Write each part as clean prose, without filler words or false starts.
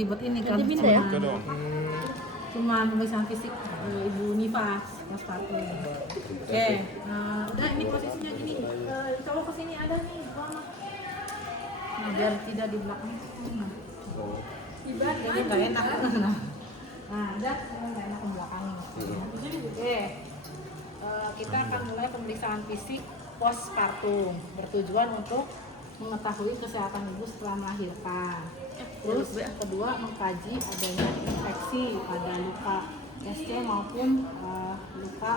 Ribet ini kan cuma pemeriksaan fisik Ibu Nifa postpartum. Oke, udah ini posisinya gini, coba kesini ada nih, nah biar tidak di belakang. Jadi nggak enak. Nah, udah nggak enak ke belakang. Oke, kita akan mulai pemeriksaan fisik postpartum bertujuan untuk mengetahui kesehatan ibu setelah melahirkan. Terus yang kedua, mengkaji adanya infeksi pada luka SC maupun luka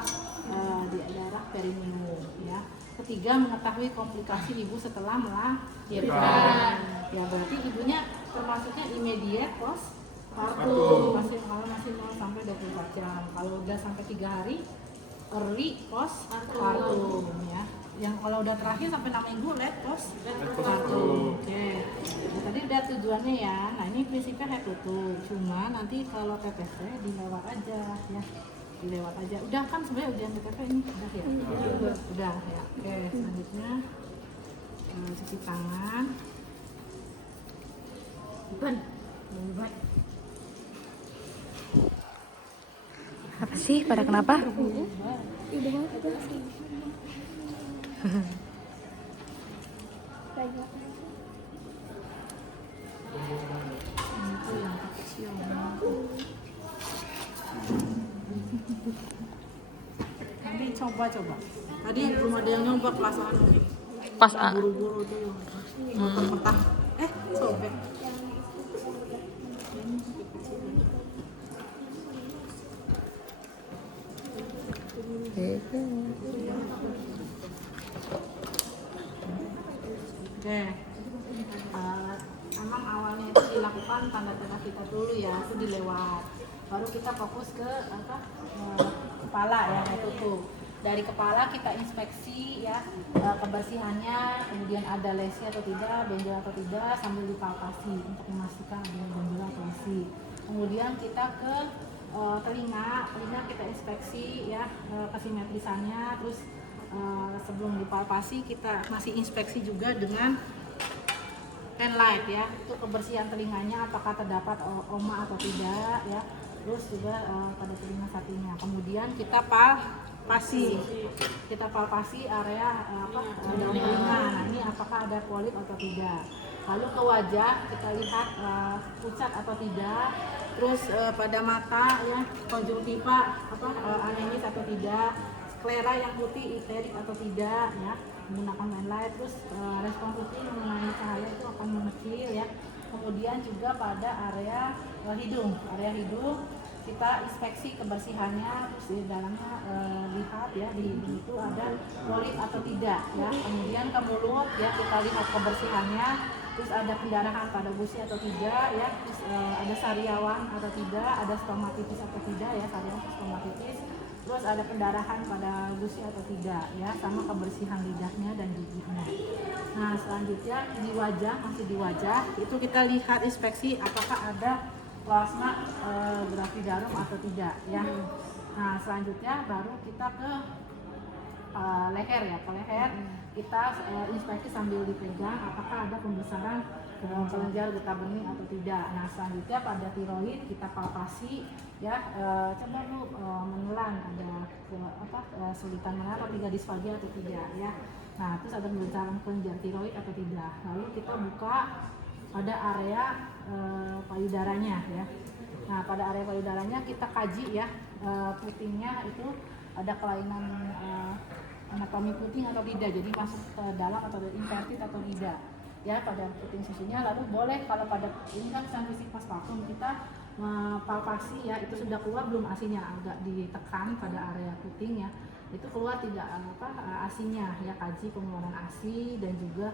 di daerah perineum ya. Ketiga, mengetahui komplikasi ibu setelah melahirkan. Ya berarti ibunya termasuknya immediate postpartum, kalau masih 0 sampai 24 jam. Kalau udah sampai 3 hari early postpartum ya. Yang kalau udah terakhir sampai 6 minggu late postpartum. Oke. Nah, tadi udah tujuannya ya. Nah, ini prinsipnya head tutup. Cuma nanti kalau TTV dilewat aja ya. Dilewat aja. Udah kan sebenarnya ujian TTV ini udah ya. Udah ya. Oke, selanjutnya cuci tangan. Bukan. Baik. Apa sih? Pada kenapa? Nanti coba. Tadi belum ada yang nyoba kelas anu nih. Pas A. Buru-buru tuh. Mentah. Sobek. Oke, emang awalnya itu dilakukan tanda-tanda kita dulu ya, itu dilewat. Baru kita fokus ke kepala ya, tutup. Dari kepala kita inspeksi ya kebersihannya, kemudian ada lesi atau tidak, benjol atau tidak, sambil dipalpasi untuk memastikan ada benjol atau lesi. Kemudian kita ke telinga kita inspeksi ya kesimetrisannya, terus sebelum dipalpasi kita masih inspeksi juga dengan handlight ya, itu kebersihan telinganya apakah terdapat oma atau tidak ya, terus juga pada telinga sapinya. Kemudian kita palpasi area dalam telinga. Nah, ini apakah ada polip atau tidak. Lalu ke wajah kita lihat pucat atau tidak. Terus pada mata ya konjungtiva anemis atau tidak, sklera yang putih iterik atau tidak ya, menggunakan handlight. Terus respon putih mengenai cahaya itu akan mengecil ya. Kemudian juga pada area hidung kita inspeksi kebersihannya, terus di dalamnya lihat ya di hidung itu ada polip atau tidak ya. Kemudian ke mulut ya kita lihat kebersihannya, terus ada pendarahan pada gusi atau tidak ya, terus ada sariawan atau tidak, ada stomatitis atau tidak ya, sariawan stomatitis, terus ada pendarahan pada gusi atau tidak ya, sama kebersihan lidahnya dan giginya. Nah selanjutnya masih di wajah itu kita lihat inspeksi apakah ada plasma gravidarum atau tidak ya. Nah selanjutnya baru kita ke leher ya, ke leher kita inspeksi sambil dipegang apakah ada pembesaran kelenjar getah bening atau tidak. Nah selanjutnya pada tiroid kita palpasi ya, coba lu menelan ada kesulitan menelan atau tidak, disfagia atau tidak ya. Nah terus ada pembesaran kelenjar tiroid atau tidak. Lalu kita buka pada area payudaranya ya. Nah pada area payudaranya kita kaji ya putingnya itu ada kelainan anatomi puting atau tidak, jadi masuk ke dalam atau invertit atau tidak ya pada puting susunya. Lalu boleh kalau pada ini kan fisik postpartum kita palpasi ya, itu sudah keluar belum asinya, agak ditekan pada area puting ya, itu keluar tidak asinya ya, kaji pengeluaran asi dan juga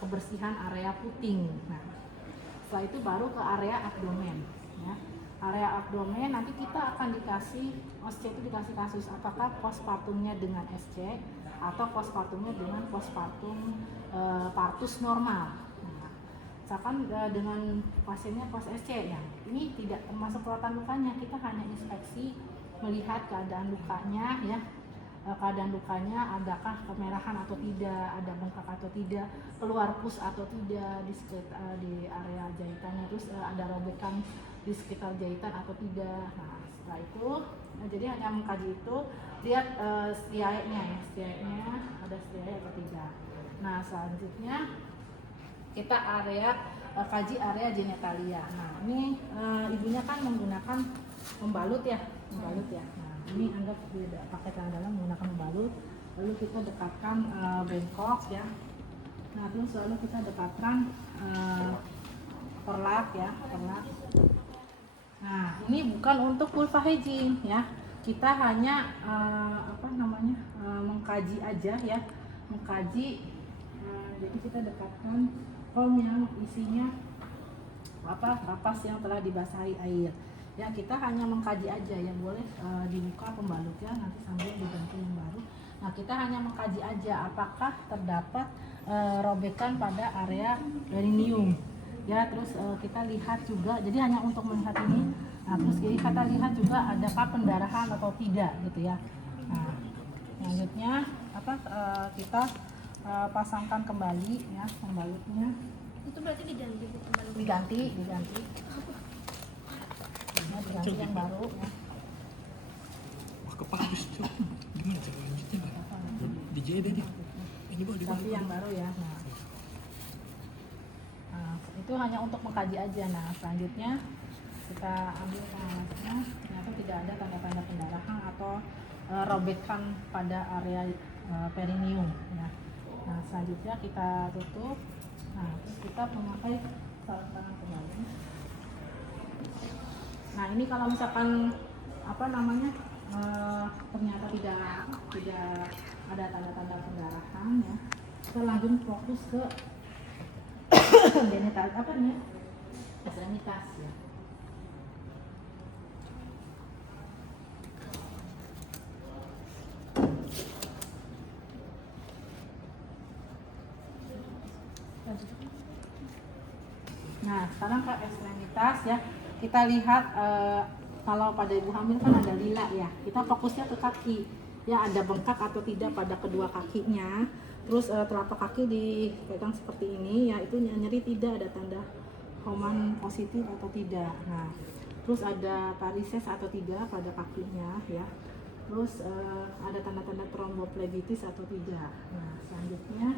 kebersihan area puting. Nah setelah itu baru ke area abdomen ya. Area abdomen nanti kita akan dikasih OSCE, itu dikasih kasus apakah postpartumnya dengan SC atau postpartumnya dengan postpartum partus normal. Nah, misalkan dengan pasiennya post SC ya, ini tidak termasuk perawatan lukanya, kita hanya inspeksi melihat keadaan lukanya ya, keadaan lukanya, adakah kemerahan atau tidak, ada bengkak atau tidak, keluar pus atau tidak di sekitar di area jahitannya, terus ada robekan di sekitar jahitan atau tidak. Nah setelah itu, jadi hanya mengkaji itu, lihat striae-nya ya, striae-nya ada striae atau tidak. Nah selanjutnya kita kaji area genitalia. Nah ini ibunya kan menggunakan membalut ya. Nah ini anggap tidak pakai celana dalam, menggunakan membalut. Lalu kita dekatkan bengkok ya. Nah terus lalu kita dekatkan perlak ya, perlak. Nah ini bukan untuk vulva hygiene ya. Kita hanya mengkaji aja ya, mengkaji. Jadi kita dekatkan foam yang isinya kapas yang telah dibasahi air. Ya kita hanya mengkaji aja ya, boleh dibuka pembalutnya nanti sambil diganti yang baru. Nah kita hanya mengkaji aja apakah terdapat robekan pada area perineum. Ya terus kita lihat juga, jadi hanya untuk melihat ini. Nah terus kita lihat juga adakah pendarahan atau tidak gitu ya. Nah selanjutnya kita pasangkan kembali ya pembalutnya. Itu berarti diganti bu kembali. Diganti yang baru ya. Wah kepala tuh. Gimana cara lanjutnya Mbak? Dijahit aja. Ini Mbak Ganti yang baru ya. Nah, itu hanya untuk mengkaji aja. Nah selanjutnya kita ambil pengalasnya, ternyata tidak ada tanda-tanda pendarahan atau robekan pada area perineum ya. Nah selanjutnya kita tutup. Nah terus kita memakai sarung tangan kembali. Nah ini kalau misalkan ternyata tidak ada tanda-tanda pendarahan ya, kita lanjut fokus ke genital ekstremitas ya. Nah sekarang ke ekstremitas ya, kita lihat kalau pada ibu hamil kan ada lila ya, kita fokusnya ke kaki ya, ada bengkak atau tidak pada kedua kakinya. Terus telapak kaki dipegang seperti ini ya, itu nyeri tidak, ada tanda Homan positif atau tidak. Nah terus ada varises atau tidak pada kakinya ya, terus ada tanda-tanda tromboplegitis atau tidak. Nah selanjutnya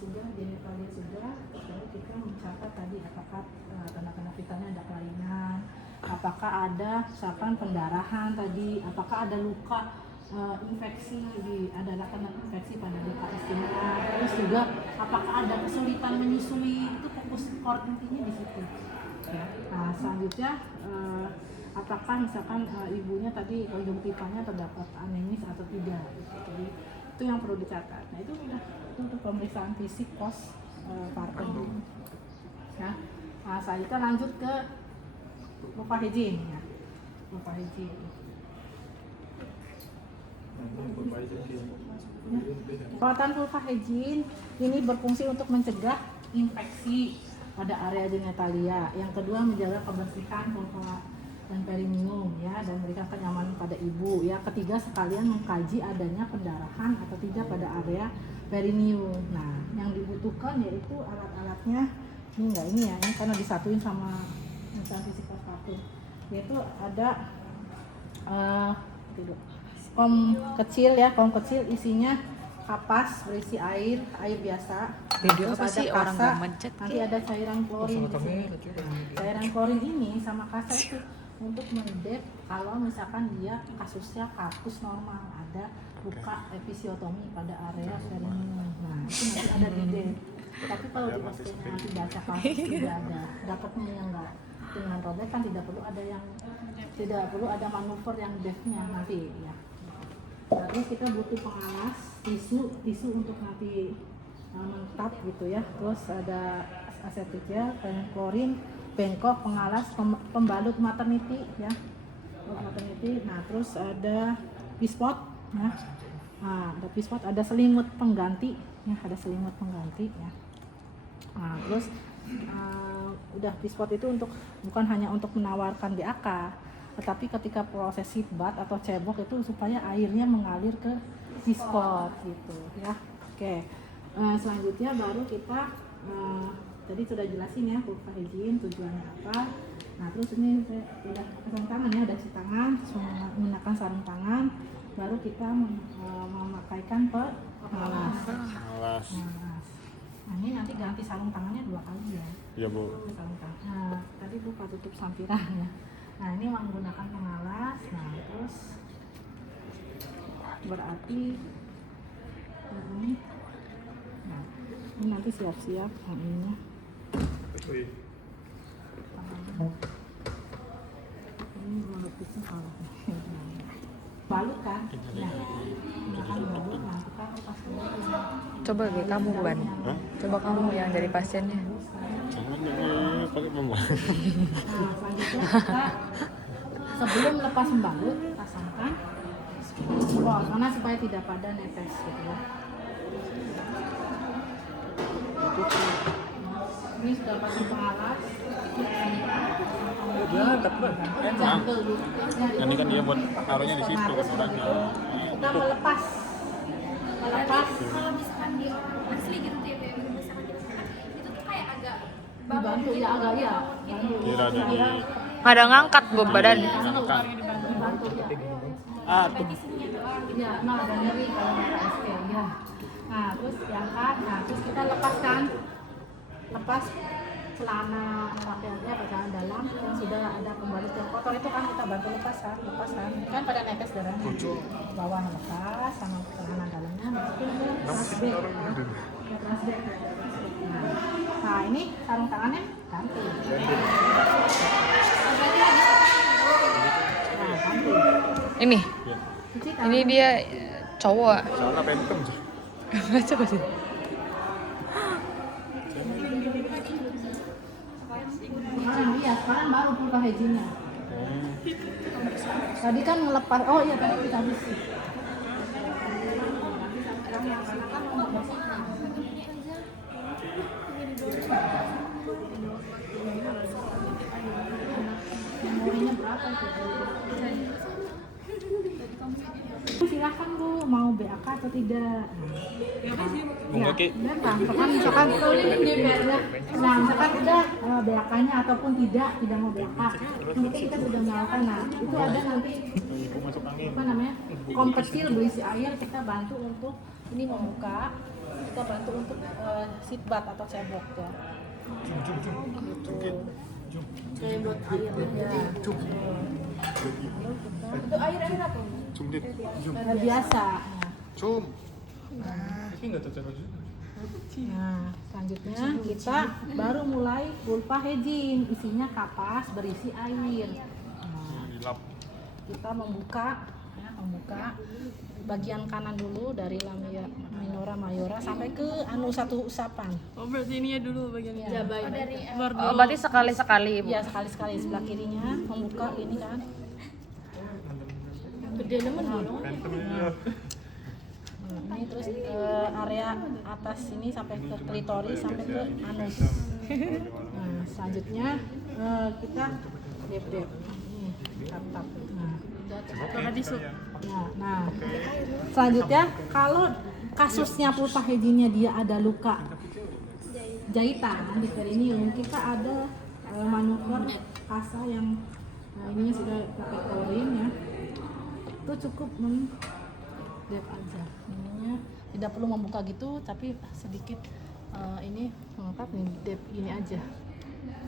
sudah genitalia sudah, lalu kita mencatat tadi apakah tanda-tanda vitalnya ada kelainan, apakah ada misalkan pendarahan tadi, apakah ada luka infeksi, ada tanda infeksi pada luka istimena, terus juga apakah ada kesulitan menyusui, itu fokus core intinya di situ ya. Nah selanjutnya apakah misalkan ibunya tadi konjungtivanya terdapat anemis atau tidak gitu. Jadi itu yang perlu dicatat. Nah itu udah untuk pemeriksaan fisik pos partum ya. Nah selanjutnya lanjut ke vulva hygiene ya. Vulva hygiene. Perawatan vulva hygiene ini berfungsi untuk mencegah infeksi pada area genitalia. Yang kedua menjaga kebersihan vulva dan perineum ya, dan memberikan kenyamanan pada ibu ya. Ketiga sekalian mengkaji adanya pendarahan atau tidak pada area perineum. Nah yang dibutuhkan yaitu alat-alatnya ini ya, ini karena disatuin sama misalnya fisik postpartum, yaitu ada kom kecil ya, kom kecil isinya kapas berisi air biasa. Video Terus apa ada sih orang kasa, gak mencet? nanti ada cairan klorin di sini. Cairan klorin ini sama kasa itu untuk mendep kalau misalkan dia kasusnya kakus normal, ada luka episiotomi pada area perineum. Nah itu nanti ada di dep. Tapi kalau di osteonya nanti baca kasus tidak ada, dapatnya yang enggak dengan robekan, tidak perlu ada manuver yang depnya nanti ya. Nah, terus kita butuh pengalas tisu untuk nanti menetap gitu ya. Terus ada asetik gel, klorin, bengkok, pengalas, pembalut maternity ya, maternity. Nah terus ada pispot ya. Nah, ada pispot, ada selimut pengganti ya, ada selimut pengganti ya. Nah terus udah pispot itu untuk bukan hanya untuk menawarkan BAK, tetapi ketika proses seat bath atau cebok itu supaya airnya mengalir ke V-spot gitu ya. Oke. Selanjutnya baru kita tadi sudah jelasin ya pulpa hygiene tujuannya apa. Nah terus ini saya udah sarung tangan ya, ada cuci tangan, menggunakan sarung tangan, baru kita memakaikan pengalas. Alas. Nah ini nanti ganti sarung tangannya 2 kali ya. Iya Bu. Sarung tangan. Nah, tadi lupa tutup sampirahnya. Nah ini menggunakan pengalas. Nah terus berarti ini. Nah, ini nanti siap-siap yang ini. Ini melupisnya kalau balut kan? Nah, gunakan balut. Nah kita lepas dulu. Coba deh kamu Ban. Coba kamu yang dari pasiennya. Jangan ini pakai mama. Nah, selanjutnya kita sebelum lepas membalut pasangkan spot karena supaya tidak pada netes gitu ya. Ini sudah pasang pengalas. Jantel dulu. Ini kan dia buat taruhnya di situ kan orangnya. Kita melepas Kalau misalkan dia orang asli gitu tuh ya, kayak misalkan kita makan, itu tuh kayak agak dibantu ya agak ya. Kira ada di Ada ngangkat Bu badan. makan. Dibantu ya. Tuh. Ya, nah ada nyeri kalau nggak SK ya. Nah terus diangkat, nah terus kita lepaskan, lepas celana pakaiannya pakaian dalam yang sudah ada pembalut yang kotor itu kan kita bantu lepaskan kan pada netes darahnya bawah lepas sama celana dalamnya masukin ke plastik ke plastik. Nah ini sarung tangannya ganti. Nah ganti. Ini. Cuci tangan. Ini dia cowok. Soalnya pentem. Coba sih. Sekarang baru pulpa hygiene-nya. Tadi kan ngelepas, oh iya tadi kita habis. Memorinya berapa itu? Silakan Bu, mau BAK atau tidak? Oke. Misalkan nah misalkan udah BAK-nya ataupun tidak mau BAK, nanti kita sudah melakukan. Nah itu ada nanti apa namanya kompetisi berisi air, kita bantu untuk ini membuka, kita bantu untuk seat bath atau cebok ya. Kayak buat airnya ya. Itu air apa? Cumdit. Air biasa. Cum. Ini enggak cocok aja. Nah, selanjutnya kita baru mulai pulpa hygiene, isinya kapas berisi air. Nah, Dilap. kita membuka bagian kanan dulu dari lamia minora mayora sampai ke anus 1 usapan. Oh berarti ini ya dulu bagian Ya, dari Oh, berarti sekali-sekali Ibu. ya sekali-sekali sebelah kirinya membuka ini kan. gede nemen dulu. Nah, ini terus area atas sini sampai ke klitoris sampai ke anus. Nah, selanjutnya kita dep-dep. Ini tap-tap. Nah, selanjutnya kalau kasusnya pulpa hygiene-nya dia ada luka jahitan di perineum, kita ada manuver kasa yang ininya sudah pakai klorin ya. Itu cukup dep aja. Ininya tidak perlu membuka gitu, tapi sedikit ini mengangkat nih dep ini aja.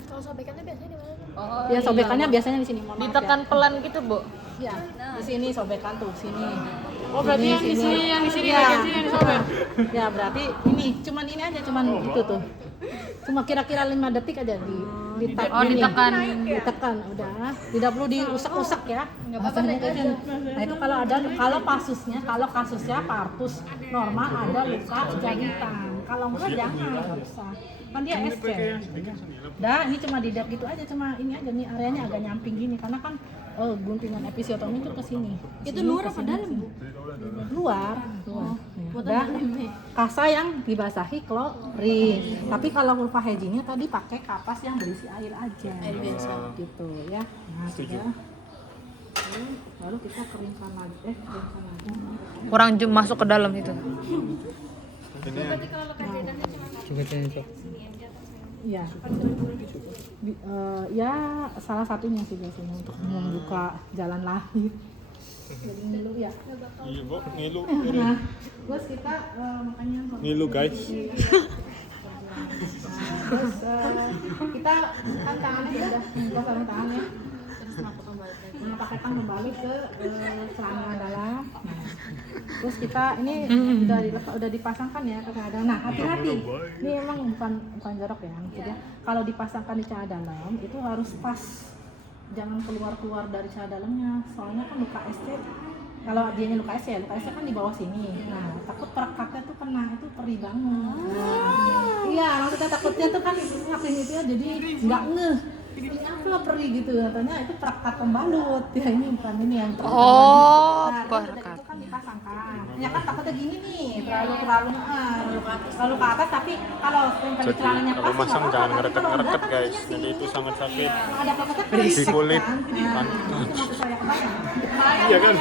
Kalau sobekannya biasanya di mana? Oh, Ya sobekannya biasanya di sini. Mohon maaf ditekan ya. pelan gitu Bu. Ya, di sini sobekan tuh, sini. Oh berarti yang di sini ya, bagian sini yang disobek. Ya, berarti ini cuman ini aja, cuman itu tuh. Cuma kira-kira 5 detik aja di tap Oh, ini. ditekan. Ditekan, udah. Tidak perlu diusak-usak ya. Nah, itu kalau kasusnya partus normal ada luka jahitan. Kalau enggak jangan, enggak usah. Kan dia SC. Dah, ini cuma didap gitu aja, cuma ini aja nih areanya agak nyamping gini karena kan guntingan episiotomi itu ke sini. Itu luar apa dalam, Bu? Luar. Udah. Kasa yang dibasahi klorin. Tapi kalau pulpa hygiene tadi pakai kapas yang berisi air aja. Air biasa gitu ya. Nah, sudah. Lalu kita keringkan lagi. Keringkan lagi. Kurang jum masuk ke dalam itu. Ini ya. Berarti kalau lekas jahitannya cuma Coba tanya coba. sini aja atau saya Iya. Ya salah satunya sih biasanya untuk membuka jalan lahir. Jadi ngilu ya. Iya, Bu. Ngilu. Nah, terus kita makanya Ngilu, guys. Terus kita kan tangannya sudah buka sarung tangan ya. Nah, pakai tang membalut ke celana dalam. Nah, terus kita ini udah dipasangkan ya ke celana dalam. Nah, hati-hati. Ini emang bukan jorok ya. Maksudnya kalau dipasangkan di celana dalam itu harus pas. Jangan keluar dari celana dalamnya. Soalnya kan luka SC. Kalau dianya luka SC kan di bawah sini. Nah, takut perekatnya tuh kena, itu perih banget. Iya, maksudnya takutnya tuh kan ngapain itu ya, jadi nggak ngeh. Ini apa perih gitu, katanya itu perekat pembalut. Ya ini bukan ini yang perekat. Oh, Nah, perekat. itu kan dipasangkan. Ya kan takutnya gini nih, terlalu ke atas, tapi kalau yang Jadi celananya pas, kalau masang nggak jangan apa-apa. ngereket-ngereket, Tapi guys. kalau Jadi itu sangat sakit. ada pekatnya Di kulit. kan. Nah, itu maksud saya kebayang. Iya kan?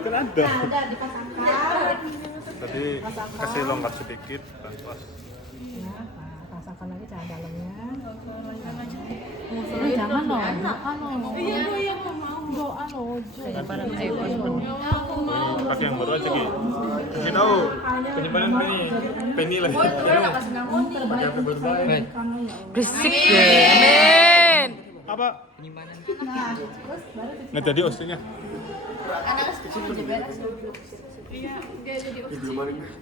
Kan ada. Nah, udah dipasangkan. Tadi kasih longgar sedikit, pas. Ya, pasangkan lagi celana dalamnya. Jangan dong, iya mau Pakai yang baru aja, Ki. Kasih tahu penyimpanan penny lah. Pakai HP baru baik. Berisik deh. Amin. Apa? Penyimpanan. Nah, terus baru Nggak jadi ostinya. iya dia jadi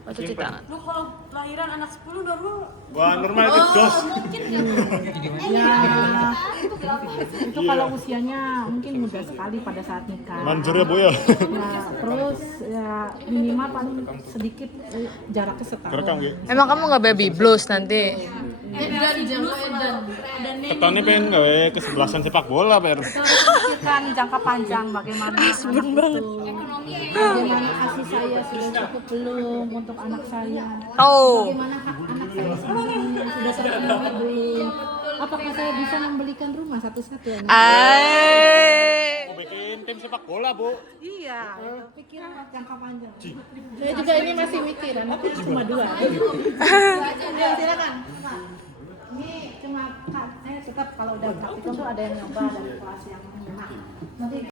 Oh, cuci tangan. Lu kalau lahiran anak 10 normal. Wah, normal itu jos. mungkin nggak ya itu kalau usianya mungkin muda sekali pada saat nikah. Manjur ya, Bu ya. Nah, terus ya minimal paling sedikit jaraknya setahun. Kerekam, Ki. Emang kamu nggak baby blues nanti? Ketonnya pengen gawe kesebelasan sepak bola, Per. Kita harus pikirkan jangka panjang bagaimana banget. Bagaimana kasih saya sudah cukup belum untuk anak saya. Oh. Bagaimana hak anak saya sudah terpenuhi belum? Apakah saya bisa membelikan rumah satu-satu ya? Ay. Mau bikin tim sepak bola, Bu. Iya, pikiran jangka panjang. Saya juga ini masih mikir, anaknya cuma 2. Ya, silakan. Pak. Ini cuma saya tetap kalau udah praktikum tuh ada yang nyoba dari kelas yang enak. Nanti